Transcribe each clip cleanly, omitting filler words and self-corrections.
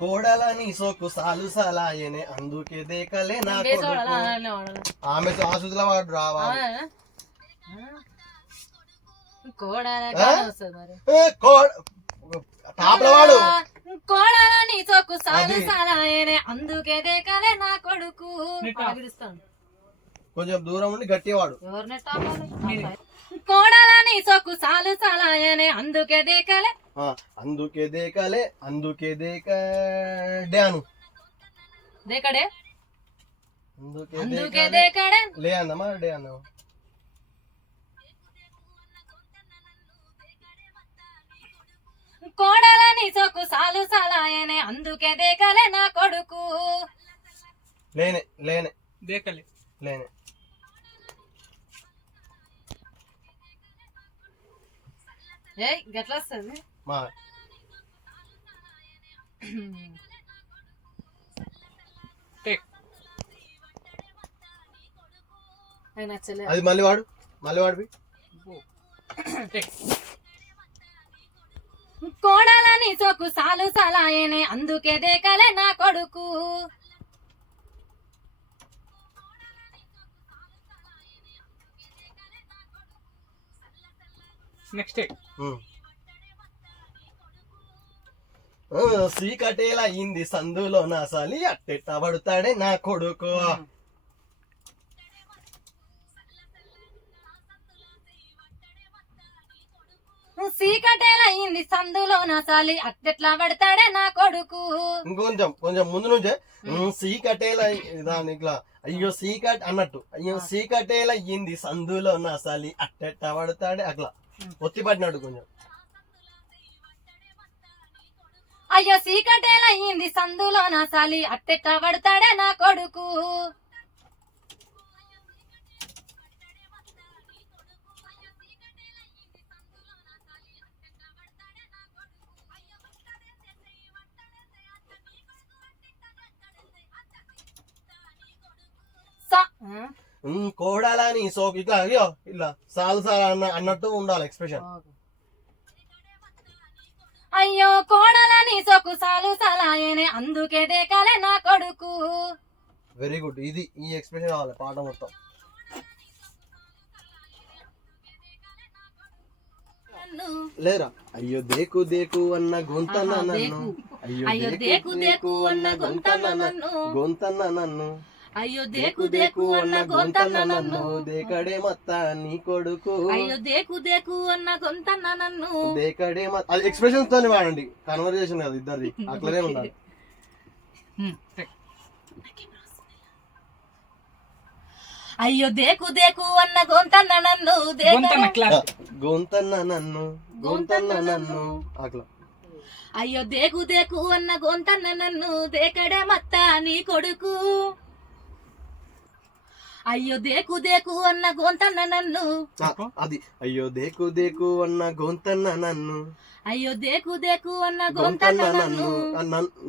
కోడలని సోకు సాలు సలాయనే అందుకే దేకలే నా ఆమె ఆసుదుల వాడు రావా టాప్లవాడు కోడలని సోకు సాలు సలాయనే అందుకే దేకలే నా కొడుకు. కొంచెం దూరం ఉండి గట్టివాడు. కోడలని సోకు సాలు సలాయనే అందుకే దేకలే అందుకే దేకలే అందుకే దేకడాను దేకడే అందుకే దేకడే లే అందమా డే అన్నావు. కోడలని సోకు సాలు సలాయనే అందుకే దేకలే నా కొడుకు. లేనే లేనే దేకలే లేనే ఏయ్ గట్లా వస్తుంది మా అది మళ్ళీ వాడివి. కోడలని సోకు సాలు సలాయనే అందుకే దేకలే నా కొడుకు. నెక్స్ట్ సీకటేలా అయింది సందులో నా సలి అట్టెట్ట పడుతాడే నా కొడుకు. సీకటేలా అయింది సందులో నా సాలి అట్టెట్లా పడతాడే నా కొడుకు. ఇంకొంచెం కొంచెం ముందు నుంచే సీకటేలా దాని ఇట్లా అయ్యో సీకట్ అన్నట్టు అయ్యో సీకటేలా అయ్యింది సందులో నా సలి అట్టెట్ట పడతాడే అట్లా ఒత్తి పట్టినట్టు కొంచెం. అయ్యో సీకటేలా అయ్యింది సందులో నా సాలి అట్టెట్ట పడతాడే నా కొడుకు. కోడాలని సోకు ఇట్లా అయ్యో ఇలా సాలు సాల్ అన్నట్టు ఉండాలి ఎక్స్ప్రెషన్. అయ్యో కోడలని సోకు సాలు సలాయనే అందుకే దేకలే నా కొడుకు. Very good. ఇది ఈ ఎక్స్ప్రెషన్ కావాలి పాట మొత్తం. లేరా అయ్యో దేకు దేకు అన్న గొంతన్న నన్ను అయ్యో దేకు దేకు అన్న గొంతన్న నన్ను గొంతన్న నన్ను అయ్యో దేకు దేకు అన్న గొంతన్న నన్ను దేకడే మత్త నీ కొడుకు. అయ్యో దేకు దేకు అన్న గొంతన్న నన్ను దేకడే మత్త. అది ఎక్స్ప్రెషన్స్ తోనే వాడండి, కన్వర్జేషన్ కాదు ఇద్దరిది అట్లనే ఉండాలి. అయ్యో దేకు దేకు అన్న గొంతన్న నన్ను గొంతన్న నన్ను గొంతన్న నన్ను అట్లా. అయ్యో దేకు దేకు అన్న గొంతన్న నన్ను దేకడే మత్త నీ కొడుకు. అయ్యో దేకు దేకు అన్న గొంతన్న నన్ను అది అయ్యో దేకు దేకు అన్న గొంతన్న నన్ను అయ్యో దేకు దేకు అన్న గొంతన్న నన్ను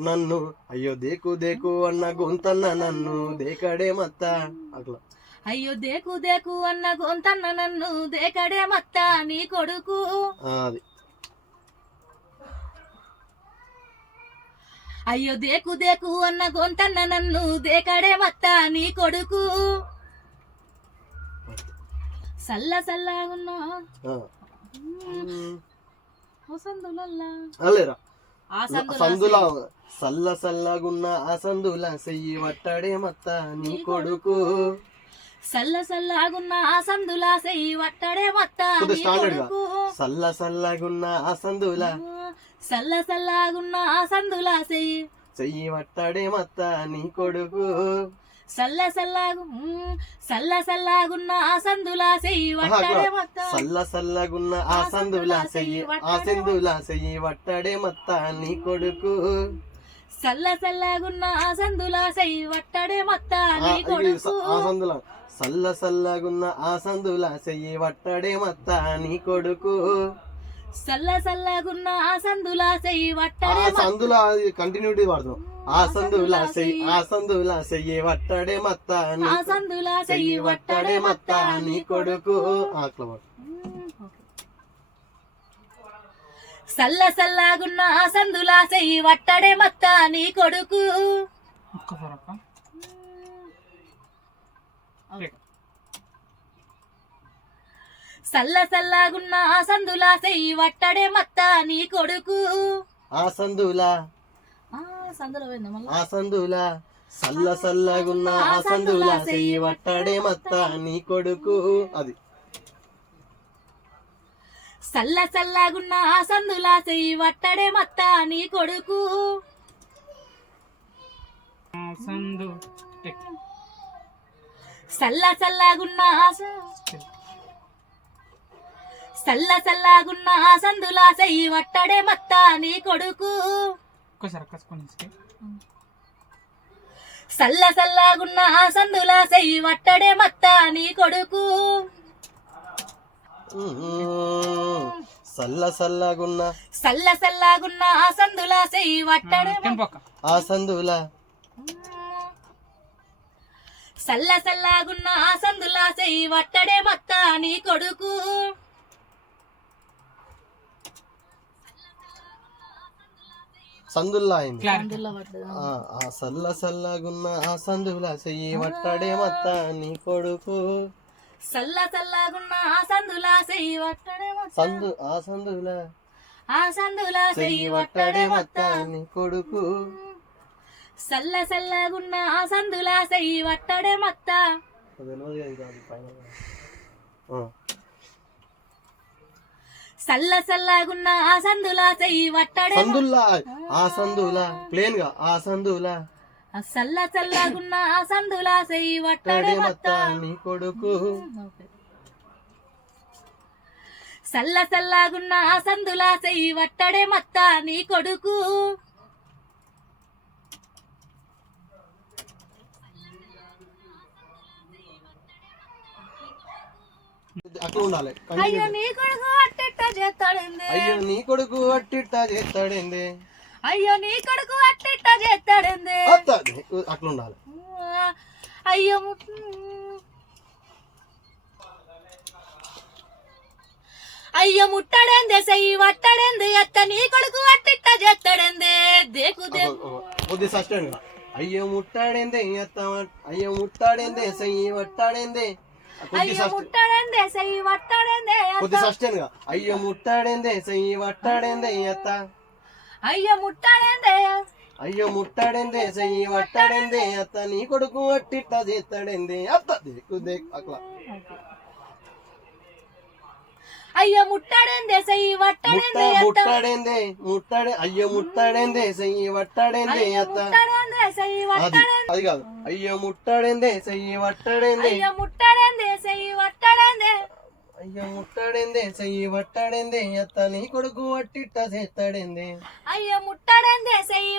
నన్ను అయ్యో దేకు దేకు అన్న గొంతన్న నన్ను దేకడే మత్త అట్లా. అయ్యో దేకు దేకు అన్న గొంతన్న నన్ను దేకడే మత్త నీ కొడుకు. అది అయ్యో దేకు దేకు అన్న గొంతన్న నన్ను దేకడే మత్త నీ కొడుకు. సల్ల సల్లగున్నా సందులా సల్ల సల్లగున్న ఆ సందుల సెయ్యి వట్టడే మత్త నీ కొడుకు. సల్ల సల్లగున్న ఆ సందుల సెయ్యి వట్టడే మత్త నీ కొడుకు. సల్ల సల్లగున్న ఆ సందుల సల్ల సల్లగున్న ఆ సందుల సెయ్యి వట్టడే మత్త నీ కొడుకు. సల్ల సల్లగున్న ఆ సందుల సెయ్యి వట్టడే మత్త. సల్ల సల్లగున్న ఆ సందుల సెయ్యి వట్టడే మత్త నీ కొడుకు. సల్ల సల్లగున్న ఆ సందుల సెయ్యి వట్టడే మత్త నీ కొడుకు. సల్ల సల్లగున్న ఆ సందుల సెయ్యి వట్టడే మత్త నీ కొడుకు. సల్ల సల్లగున్న ఆ సందుల సెయ్యి వట్టడే సందుల కంటిన్యూటీ వాడుతున్నాం. ఆ సందుల సెయ్యి వట్టడే మత్త ఆ సందుల సెయ్యి వట్టడే మత్త నీ కొడుకు. అట్లా సల్ల సల్లగున్న సందులా చెయ్యి వట్టడే మత్త నీ కొడుకు సల్ల సల్లగున్న సందులా చెయ్యి వట్టడే మత్త నీ కొడుకు ఆ సందులా సందులో పోయిందా మళ్ళా? ఆ సందులా సల్ల సల్లగున్న ఆ సందులా చెయ్యి వట్టడే మత్త నీ కొడుకు అది సల్ల సల్లగున్న సందులా చెయ్యి వట్టడే మత్త నీ కొడుకు సల్ల సల్లగున్న సల్ల సల్లగున్న సందులా చెయ్యి వట్టడే మత్త నీ కొడుకు సల్ల సల్లగున్న సందులా చెయ్యి వట్టడే మత్త నీ కొడుకు సల్ల సల్లగున్న సల్ల సల్లగున్న సందులా చెయ్యి వట్టడే ఆ సందులా సల్ల సల్లగున్న సందులా చెయ్యి వట్టడే మత్త నీ కొడుకు సందుల్లా అయింది ఆ సల్ల సల్లగున్న ఆ సందులా చెయ్యి వట్టడే మత్త నీ కొడుకు సల్ల సల్లగున్న సందులా చెయ్యి వట్టడే సందు ఆ సందులా చెయ్యి వట్టడే మత్త నీ కొడుకు సల్ల సల్లగున్న సందులా చెయ్యి వట్టడే మత్త సల్ల సల్లగున్న సందులా చెయ్యి వట్టడే సందుల్లా ఆ సందులా ప్లేన్ గా ఆ సందులా సల్ల సల్లగున్న సందులా చెయ్యి వట్టడే మత్త నీ కొడుకు సల్ల సల్లగున్న సందులా చెయ్యి వట్టడే మత్త నీ కొడుకు అట్లా ఉండాలి అయ్యో నీ కొడుకు అట్టిట్ట చేస్తాడండి అయ్యో నీ కొడుకు అట్టిట్టా చేస్తాడేంది అయ్యో నీ కొడుకు అట్టిట్ట చేస్తాడండి అట్లా ఉండాలి అయ్యో అయ్యో ముట్టడేందే చెయ్యి వట్టడేంది అత్త నీ కొడుకు అట్టిట్ట చేస్తాడండి దేకుదే కొద్ది సస్టెండ్ అయ్యో ముట్టాడేందే అయ్యో ముట్టాడేందే చెయ్యి వట్టాడేందే అయ్యో ముట్టడేందే చెయ్యి వట్టడేందే కొద్ది సస్టెండ్ గా అయ్యో ముట్టాడేందే చెయ్యి వట్టాడేందే అత్త అయ్యో ముట్టడేందే అయ్యో ముట్టాడేందే చెయ్యి వట్టాడేందే అత్త నీ కొడుకు అట్టిట్టా చేస్తాడేందే అత్త అట్లా అయ్యో ముట్టడేందే చెయ్యి వట్టడేందే ముట్టాడేందే ముట్టాడే అయ్యో ముట్టాడేందే చెయ్యి వట్టాడేందే అత్త అది అది కాదు అయ్యో ముట్టాడేందే చెయ్యి వట్టాడేందే అయ్యో ముట్టడేందే చెయ్యి వట్టడేందే అయ్యో ముట్టాడేందే చెయ్యి వట్టాడేందే అత్త నీ కొడుకు అట్టిట్టా చేస్తాడేందే అయ్యో ముట్టడేందే చెయ్యి